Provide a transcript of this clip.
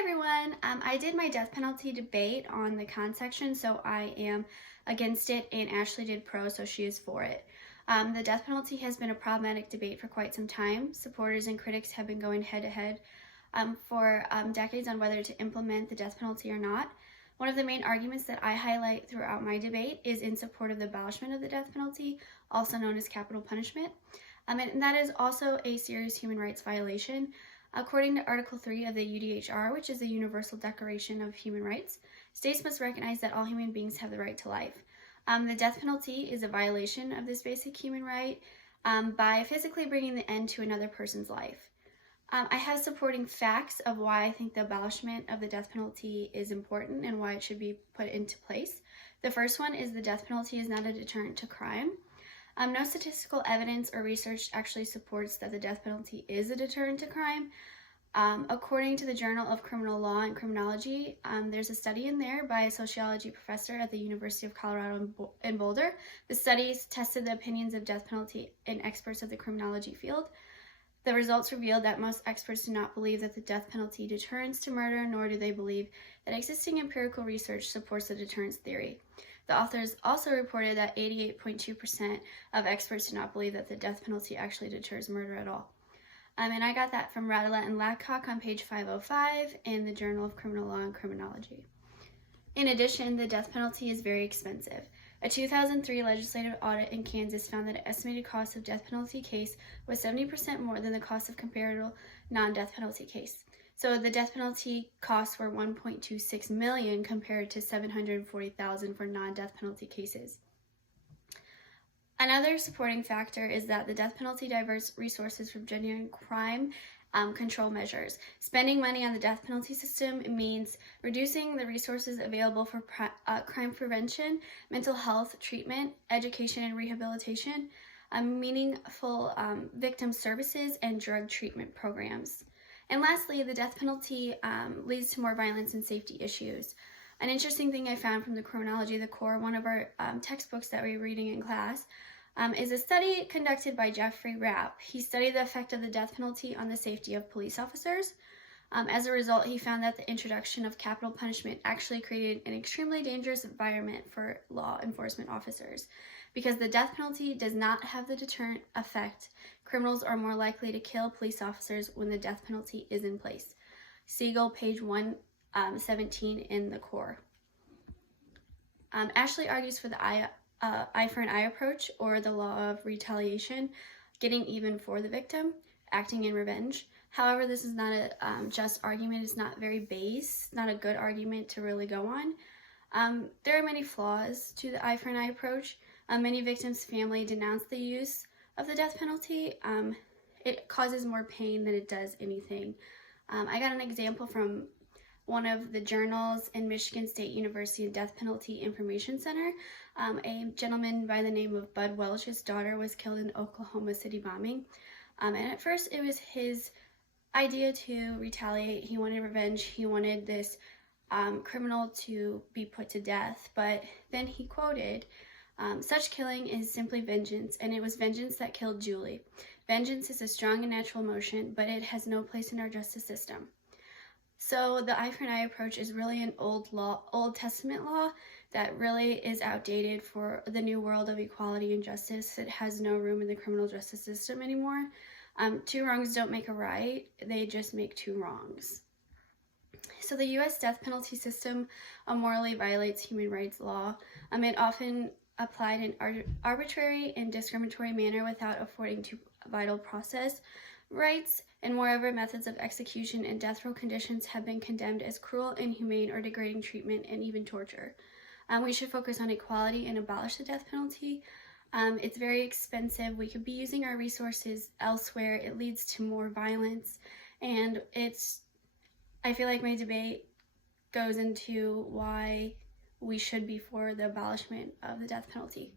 everyone. I did my death penalty debate on the con section, so I am against it, and Ashley did pro, so she is for it. The death penalty has been a problematic debate for quite some time. Supporters and critics have been going head-to-head for decades on whether to implement the death penalty or not. One of the main arguments that I highlight throughout my debate is in support of the abolishment of the death penalty, also known as capital punishment, and that is also a serious human rights violation. According to Article 3 of the UDHR, which is the Universal Declaration of Human Rights, states must recognize that all human beings have the right to life. The death penalty is a violation of this basic human right by physically bringing the end to another person's life. I have supporting facts of why I think the abolishment of the death penalty is important and why it should be put into place. The first one is the death penalty is not a deterrent to crime. No statistical evidence or research actually supports that the death penalty is a deterrent to crime. According to the Journal of Criminal Law and Criminology, there's a study in there by a sociology professor at the University of Colorado in Boulder. The studies tested the opinions of death penalty in experts of the criminology field. The results revealed that most experts do not believe that the death penalty deterrents to murder, nor do they believe that existing empirical research supports the deterrence theory. The authors also reported that 88.2% of experts do not believe that the death penalty actually deters murder at all. And I got that from Radelet and Ladcock on page 505 in the Journal of Criminal Law and Criminology. In addition, the death penalty is very expensive. A 2003 legislative audit in Kansas found that an estimated cost of death penalty case was 70% more than the cost of comparable non-death penalty case. So the death penalty costs were $1.26 million compared to $740,000 for non-death penalty cases. Another supporting factor is that the death penalty diverts resources from genuine crime control measures. Spending money on the death penalty system means reducing the resources available for crime prevention, mental health treatment, education and rehabilitation, meaningful victim services, and drug treatment programs. And lastly, the death penalty leads to more violence and safety issues. An interesting thing I found from the Criminology of the Core, one of our textbooks that we're reading in class, is a study conducted by Jeffrey Rapp. He studied the effect of the death penalty on the safety of police officers. As a result, he found that the introduction of capital punishment actually created an extremely dangerous environment for law enforcement officers. Because the death penalty does not have the deterrent effect, criminals are more likely to kill police officers when the death penalty is in place. Siegel, page 117 in the Core. Ashley argues for the eye for an eye approach, or the law of retaliation, getting even for the victim, acting in revenge. However, this is not a just argument. It's not very base, not a good argument to really go on. There are many flaws to the eye for an eye approach. Many victims' family denounce the use of the death penalty. It causes more pain than it does anything. I got an example from one of the journals in Michigan State University Death Penalty Information Center. A gentleman by the name of Bud Welch's daughter was killed in Oklahoma City bombing. And at first it was his idea to retaliate. He wanted revenge. He wanted this criminal to be put to death. But then he quoted, "Such killing is simply vengeance, and it was vengeance that killed Julie. Vengeance is a strong and natural emotion, but it has no place in our justice system." So the eye for an eye approach is really an Old Testament law that really is outdated for the new world of equality and justice. It has no room in the criminal justice system anymore. Two wrongs don't make a right, they just make two wrongs. So the U.S. death penalty system morally violates human rights law. It often applied in arbitrary and discriminatory manner without affording to vital process rights, and moreover, methods of execution and death row conditions have been condemned as cruel, inhumane, or degrading treatment, and even torture. We should focus on equality and abolish the death penalty. It's very expensive. We could be using our resources elsewhere. It leads to more violence, and I feel like my debate goes into why we should be for the abolishment of the death penalty.